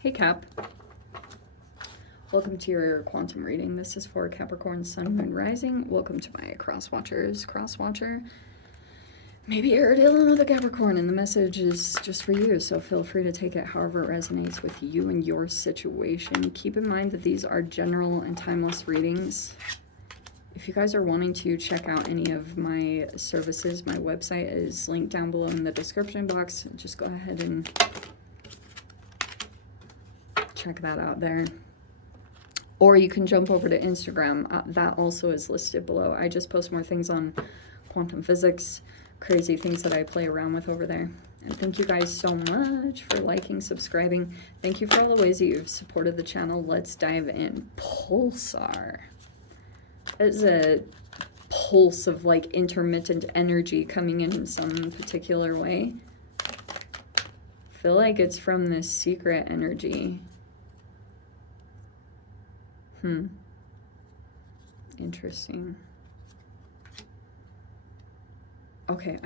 Hey Cap, welcome to your quantum reading. This is for Capricorn, Sun, Moon, Rising. Welcome to my cross-watcher. Maybe you're dealing with a Capricorn and the message is just for you, so feel free to take it however it resonates with you and your situation. Keep in mind that these are general and timeless readings. If you guys are wanting to check out any of my services, my website is linked down below in the description box. Just go ahead and check that out there. Or you can jump over to Instagram. That also is listed below. I just post more things on quantum physics, crazy things that I play around with over there. And thank you guys so much for liking, subscribing. Thank you for all the ways that you've supported the channel. Let's dive in. Pulsar. That is a pulse of like intermittent energy coming in some particular way. I feel like it's from this secret energy. Interesting. Okay,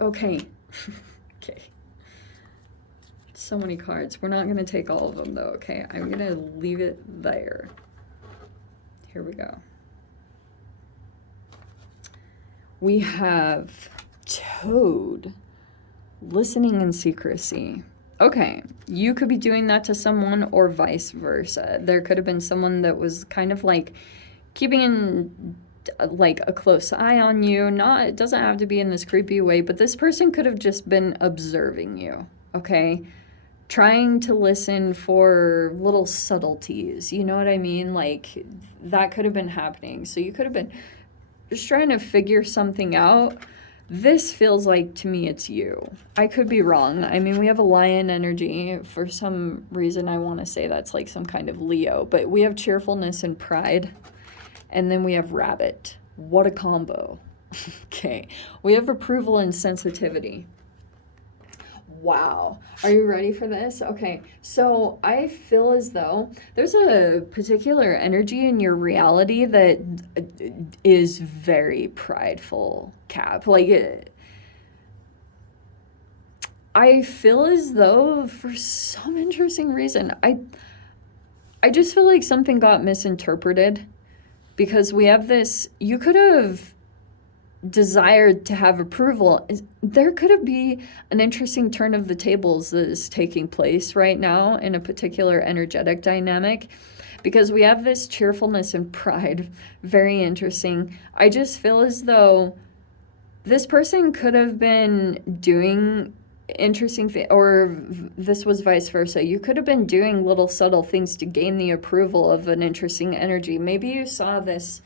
okay. Okay. So many cards. We're not going to take all of them though, okay? I'm going to leave it there. Here we go. We have Toad, listening in secrecy. Okay, you could be doing that to someone or vice versa. There could have been someone that was kind of like keeping in like a close eye on you. It doesn't have to be in this creepy way, but this person could have just been observing you, okay? Trying to listen for little subtleties, you know what I mean? Like that could have been happening. So you could have been just trying to figure something out. This feels like, to me, it's you. I could be wrong. I mean, we have a lion energy. For some reason, I want to say that's like some kind of Leo. But we have cheerfulness and pride. And then we have rabbit. What a combo. Okay. We have approval and sensitivity. Wow. Are you ready for this? Okay. So I feel as though there's a particular energy in your reality that is very prideful, Cap. Like, I feel as though for some interesting reason, I just feel like something got misinterpreted because we have this, you could have desired to have approval. There could be an interesting turn of the tables that is taking place right now in a particular energetic dynamic because we have this cheerfulness and pride. Very interesting. I just feel as though this person could have been doing interesting things, or this was vice versa. You could have been doing little subtle things to gain the approval of an interesting energy. Maybe you saw this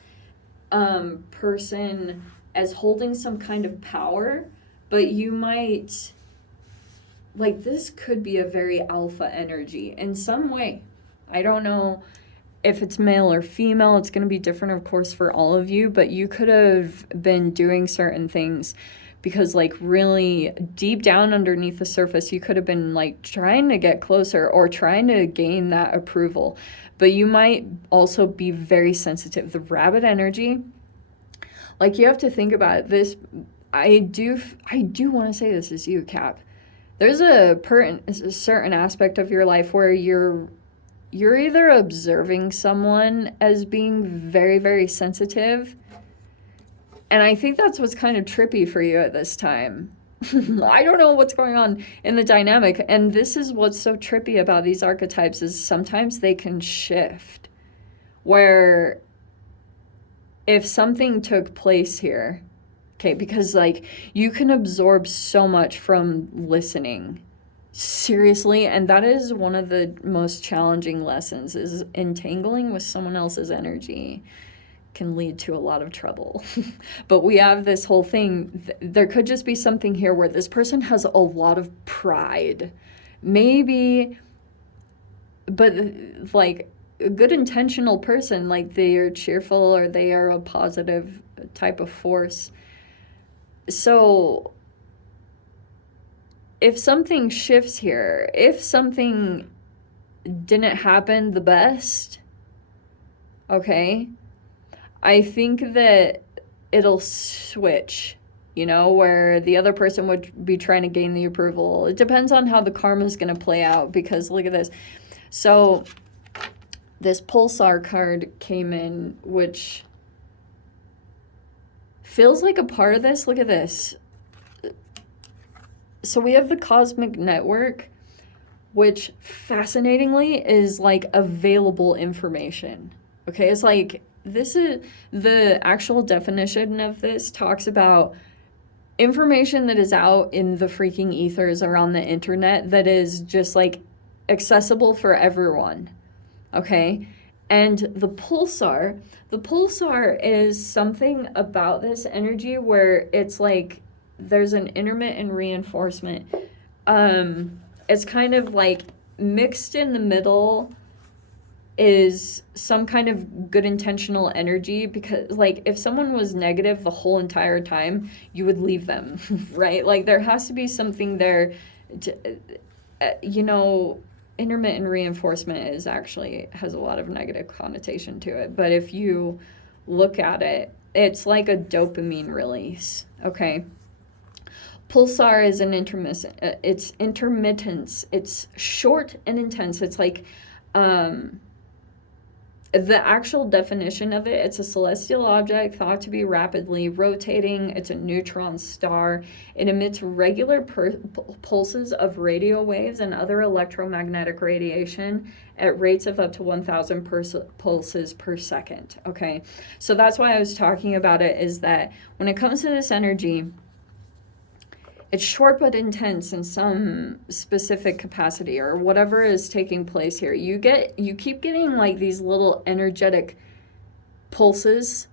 person as holding some kind of power, but you might, like, this could be a very alpha energy in some way. I don't know if it's male or female. It's going to be different, of course, for all of you, but you could have been doing certain things because, like, really deep down underneath the surface, you could have been, like, trying to get closer or trying to gain that approval. But you might also be very sensitive. The rabbit energy, like, you have to think about this. I do want to say this is you, Cap. There's a certain aspect of your life where you're either observing someone as being very, very sensitive, and I think that's what's kind of trippy for you at this time. I don't know what's going on in the dynamic, and this is what's so trippy about these archetypes is sometimes they can shift, where if something took place here, okay, because like you can absorb so much from listening, seriously, and that is one of the most challenging lessons, is entangling with someone else's energy can lead to a lot of trouble. But we have this whole thing, there could just be something here where this person has a lot of pride, maybe, but like a good intentional person, like they are cheerful or they are a positive type of force. So if something shifts here, if something didn't happen the best, okay, I think that it'll switch you know, where the other person would be trying to gain the approval. It depends on how the karma is going to play out, because look at this. So this pulsar card came in, which feels like a part of this. Look at this. So we have the cosmic network, which fascinatingly is like available information. Okay, it's like, this is the actual definition of this, talks about information that is out in the freaking ethers around the internet that is just like accessible for everyone. Okay, and the pulsar is something about this energy where it's like there's an intermittent reinforcement. It's kind of like mixed in the middle is some kind of good intentional energy, because like if someone was negative the whole entire time, you would leave them, right? Like there has to be something there to, you know, intermittent reinforcement is actually has a lot of negative connotation to it, but if you look at it, it's like a dopamine release. Okay, pulsar is an intermittent, it's intermittence, it's short and intense. It's like the actual definition of it, it's a celestial object thought to be rapidly rotating. It's a neutron star. It emits regular pulses of radio waves and other electromagnetic radiation at rates of up to 1,000 pulses per second. Okay, so that's why I was talking about it, is that when it comes to this energy, it's short but intense in some specific capacity, or whatever is taking place here. You keep getting like these little energetic pulses,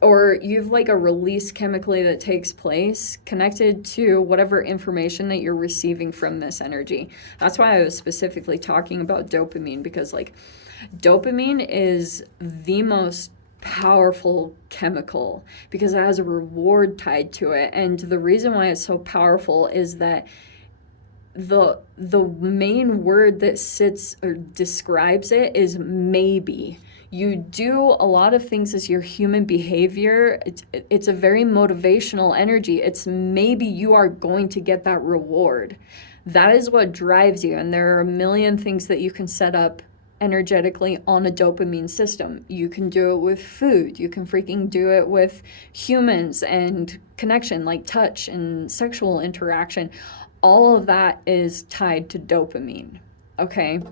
or you've like a release chemically that takes place connected to whatever information that you're receiving from this energy. That's why I was specifically talking about dopamine, because like dopamine is the most powerful chemical because it has a reward tied to it. And the reason why it's so powerful is that the main word that sits or describes it is maybe. You do a lot of things as your human behavior. It's a very motivational energy. It's maybe you are going to get that reward. That is what drives you. And there are a million things that you can set up energetically on a dopamine system. You can do it with food. You can freaking do it with humans and connection, like touch and sexual interaction. All of that is tied to dopamine. Okay.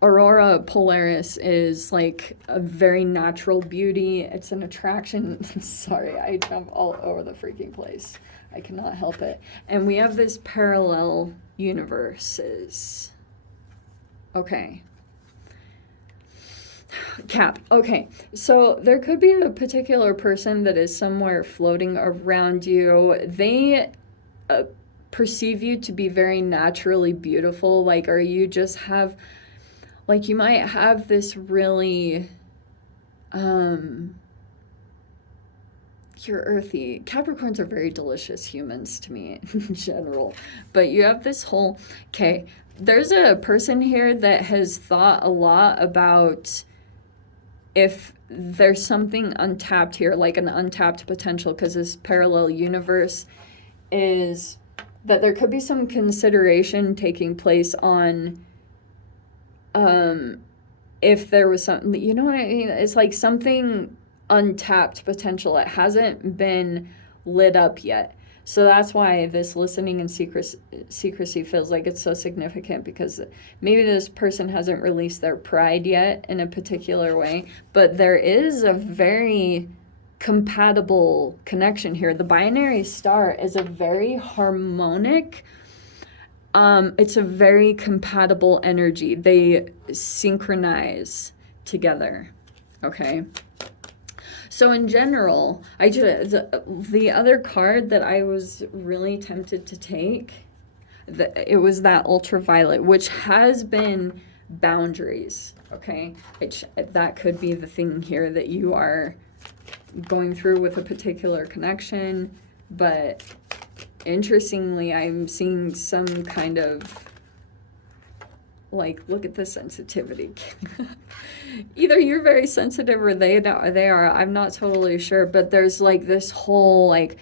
Aurora Polaris is like a very natural beauty. It's an attraction. Sorry, I jump all over the freaking place. I cannot help it. And we have this parallel universes. Okay. Cap. Okay. So there could be a particular person that is somewhere floating around you. They perceive you to be very naturally beautiful. Like, or you just have, like, you might have this really, you're earthy. Capricorns are very delicious humans to me in general. But you have this whole, okay, there's a person here that has thought a lot about if there's something untapped here, like an untapped potential, because this parallel universe is that there could be some consideration taking place on if there was something, you know what I mean? It's like something untapped potential. It hasn't been lit up yet. So that's why this listening and secrecy feels like it's so significant, because maybe this person hasn't released their pride yet in a particular way, but there is a very compatible connection here. The binary star is a very harmonic, it's a very compatible energy. They synchronize together, okay? So in general, the other card that I was really tempted to take, it was that ultraviolet, which has been boundaries, okay? That could be the thing here that you are going through with a particular connection, but interestingly, I'm seeing some kind of like, look at the sensitivity. Either you're very sensitive or they are. I'm not totally sure, but there's like this whole like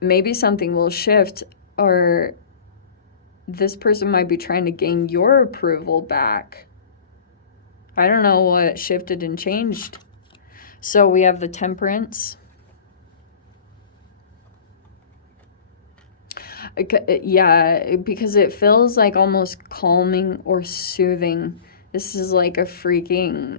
maybe something will shift, or this person might be trying to gain your approval back. I don't know what shifted and changed. So we have the Temperance. Yeah, because it feels like almost calming or soothing. This is like a freaking,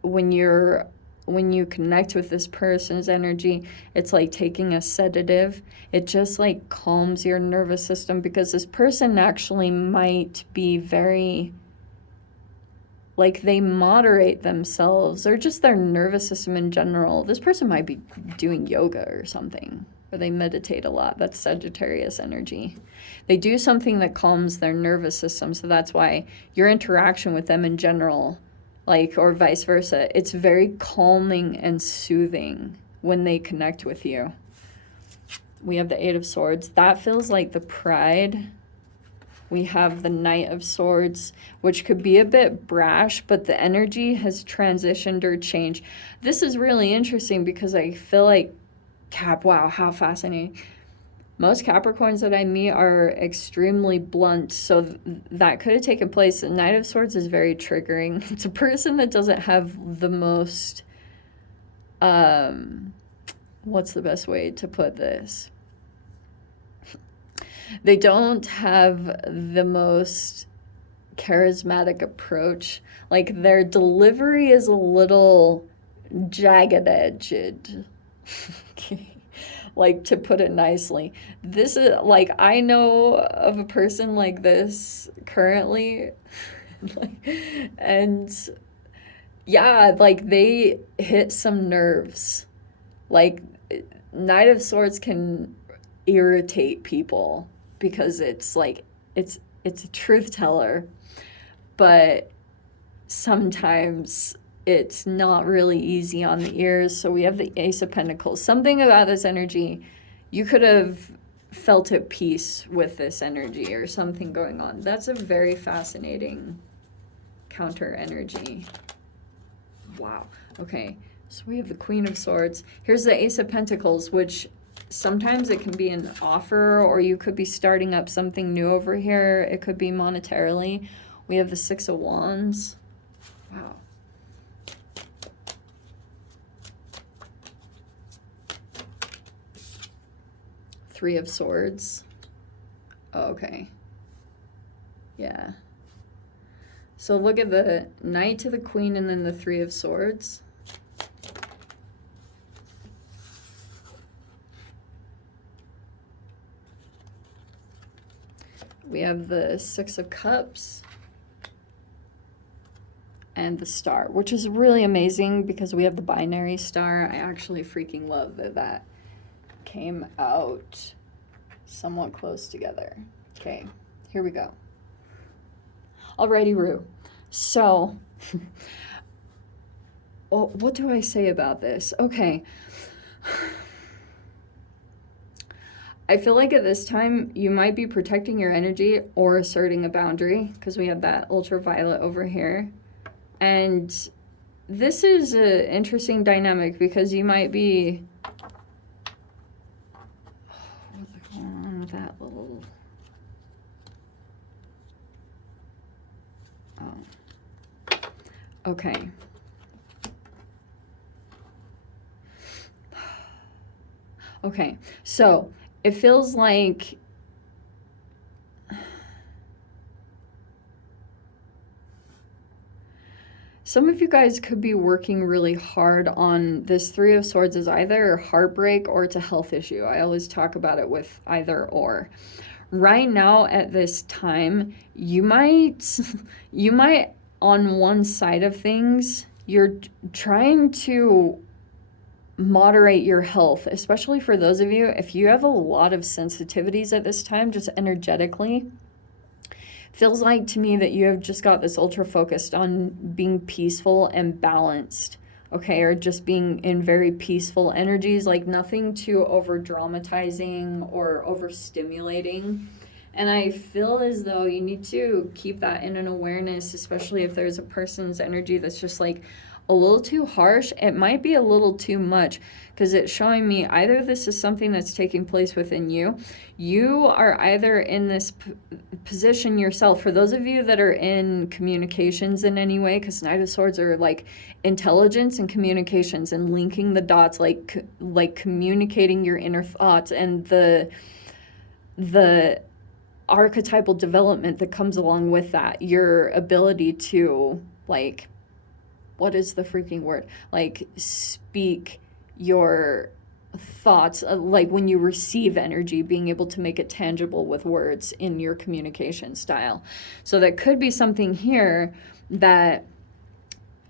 when you connect with this person's energy, it's like taking a sedative. It just like calms your nervous system, because this person actually might be very, like, they moderate themselves, or just their nervous system in general. This person might be doing yoga or something, or they meditate a lot. That's Sagittarius energy. They do something that calms their nervous system, so that's why your interaction with them in general, like, or vice versa, it's very calming and soothing when they connect with you. We have the Eight of Swords. That feels like the Pride. We have the Knight of Swords, which could be a bit brash, but the energy has transitioned or changed. This is really interesting because I feel like wow, how fascinating. Most Capricorns that I meet are extremely blunt, so that could have taken place. The Knight of Swords is very triggering. It's a person that doesn't have the most, what's the best way to put this? They don't have the most charismatic approach. Like, their delivery is a little jagged-edged. Like, to put it nicely. This is, like, I know of a person like this currently. And, yeah, like, they hit some nerves. Like, Knight of Swords can irritate people, because it's like, it's a truth teller, but sometimes it's not really easy on the ears. So we have the Ace of Pentacles. Something about this energy, you could have felt at peace with this energy or something going on. That's a very fascinating counter energy. Wow. Okay, so we have the Queen of Swords. Here's the Ace of Pentacles, which sometimes it can be an offer, or you could be starting up something new over here. It could be monetarily. We have the Six of Wands. Wow. Three of Swords. Oh, okay. Yeah. So look at the Knight to the Queen and then the Three of Swords. We have the Six of Cups and the Star, which is really amazing because we have the binary star. I actually freaking love that that came out somewhat close together. Okay, here we go. Alrighty, Rue. So, well, what do I say about this? Okay. I feel like at this time, you might be protecting your energy or asserting a boundary, because we have that ultraviolet over here. And this is an interesting dynamic, because you might be... what's going on with that little... Oh. Okay. Okay, so... it feels like some of you guys could be working really hard on this Three of Swords as either heartbreak or it's a health issue. I always talk about it with either or. Right now at this time, you might on one side of things, you're trying to moderate your health, especially for those of you, if you have a lot of sensitivities at this time, just energetically. Feels like to me that you have just got this ultra focused on being peaceful and balanced, okay, or just being in very peaceful energies, like nothing too over dramatizing or overstimulating. And I feel as though you need to keep that in an awareness, especially if there's a person's energy that's just like a little too harsh. It might be a little too much, because it's showing me either this is something that's taking place within you. You are either in this position yourself, for those of you that are in communications in any way, because Knight of Swords are like intelligence and communications and linking the dots, like communicating your inner thoughts and the archetypal development that comes along with that, your ability to, like, what is the freaking word, like, speak your thoughts, like when you receive energy, being able to make it tangible with words in your communication style. So that could be something here that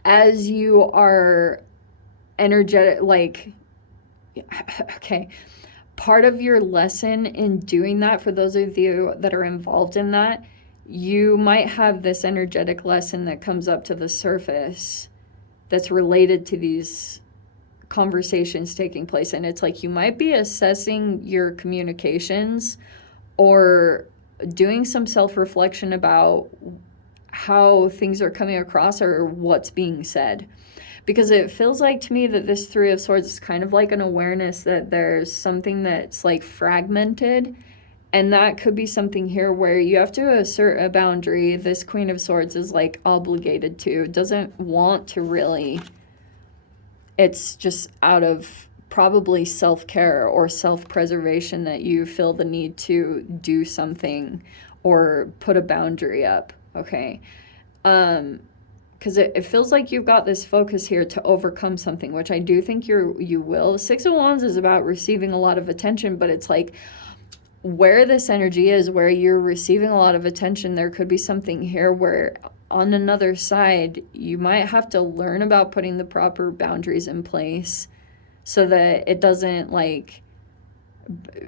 as you are energetic, like, okay, part of your lesson in doing that, for those of you that are involved in that, you might have this energetic lesson that comes up to the surface that's related to these conversations taking place. And it's like you might be assessing your communications or doing some self-reflection about how things are coming across or what's being said. Because it feels like to me that this Three of Swords is kind of like an awareness that there's something that's like fragmented. And that could be something here where you have to assert a boundary. This Queen of Swords is like obligated to, doesn't want to really. It's just out of probably self-care or self-preservation that you feel the need to do something or put a boundary up, okay? Because it feels like you've got this focus here to overcome something, which I do think you will. Six of Wands is about receiving a lot of attention, but it's like where this energy is, where you're receiving a lot of attention, there could be something here where on another side, you might have to learn about putting the proper boundaries in place so that it doesn't like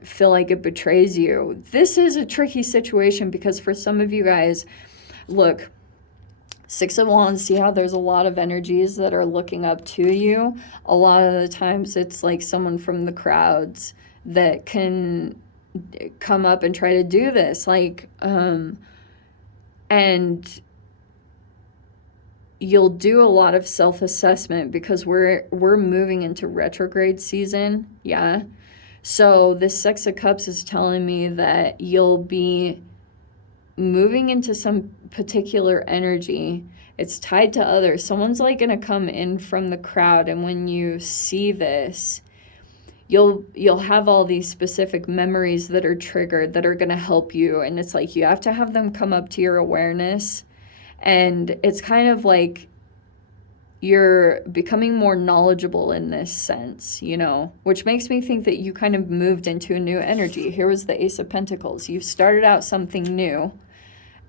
feel like it betrays you. This is a tricky situation because for some of you guys, look, Six of Wands, see how there's a lot of energies that are looking up to you. A lot of the times it's like someone from the crowds that can come up and try to do this, like and you'll do a lot of self-assessment because we're moving into retrograde season. Yeah, so this Six of Cups is telling me that you'll be moving into some particular energy. It's tied to others. Someone's like gonna come in from the crowd, and when you see this, you'll have all these specific memories that are triggered that are going to help you. And it's like you have to have them come up to your awareness. And it's kind of like you're becoming more knowledgeable in this sense, you know, which makes me think that you kind of moved into a new energy. Here was the Ace of Pentacles. You've started out something new,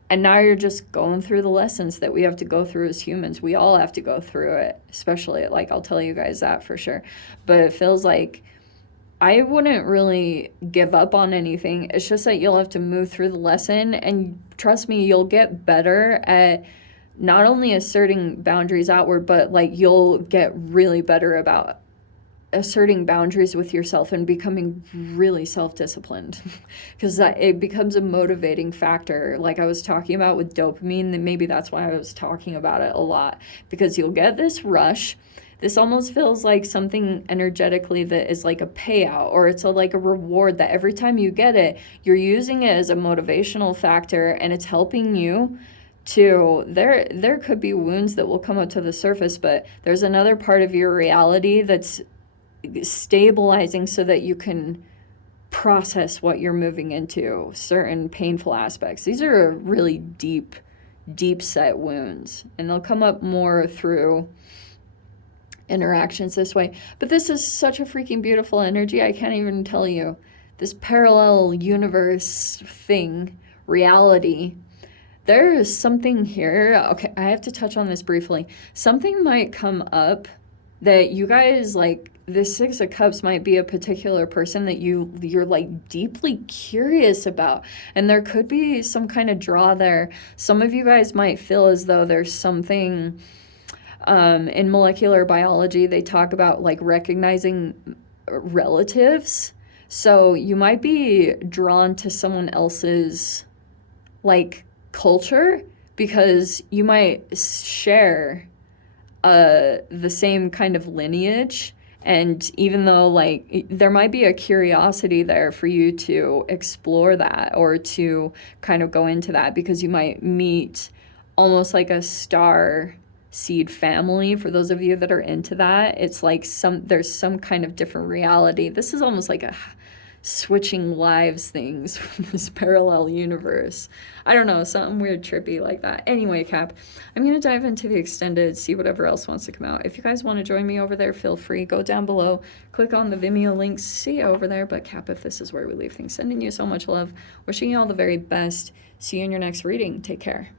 and now you're just going through the lessons that we have to go through as humans. We all have to go through it, especially, like, I'll tell you guys that for sure. But it feels like I wouldn't really give up on anything. It's just that you'll have to move through the lesson, and trust me, you'll get better at not only asserting boundaries outward, but like you'll get really better about asserting boundaries with yourself and becoming really self-disciplined because that it becomes a motivating factor. Like I was talking about with dopamine, then maybe that's why I was talking about it a lot, because you'll get this rush. This almost feels like something energetically that is like a payout, or it's like a reward that every time you get it, you're using it as a motivational factor, and it's helping you to, there could be wounds that will come up to the surface, but there's another part of your reality that's stabilizing so that you can process what you're moving into, certain painful aspects. These are really deep set wounds, and they'll come up more through interactions this way. But this is such a freaking beautiful energy. I can't even tell you. This parallel universe thing, reality, there is something here. Okay, I have to touch on this briefly. Something might come up that you guys, like, this Six of Cups might be a particular person that you're like deeply curious about, and there could be some kind of draw there. Some of you guys might feel as though there's something in molecular biology, they talk about like recognizing relatives. So you might be drawn to someone else's like culture because you might share the same kind of lineage. And even though like there might be a curiosity there for you to explore that or to kind of go into that, because you might meet almost like a star seed family. For those of you that are into that, it's like there's some kind of different reality. This is almost like a switching lives things from this parallel universe. I don't know, something weird trippy like that. Anyway, Cap, I'm going to dive into the extended, see whatever else wants to come out. If you guys want to join me over there, feel free. Go down below, click on the Vimeo links, see you over there. But Cap, if this is where we leave things, sending you so much love, wishing you all the very best. See you in your next reading. Take care.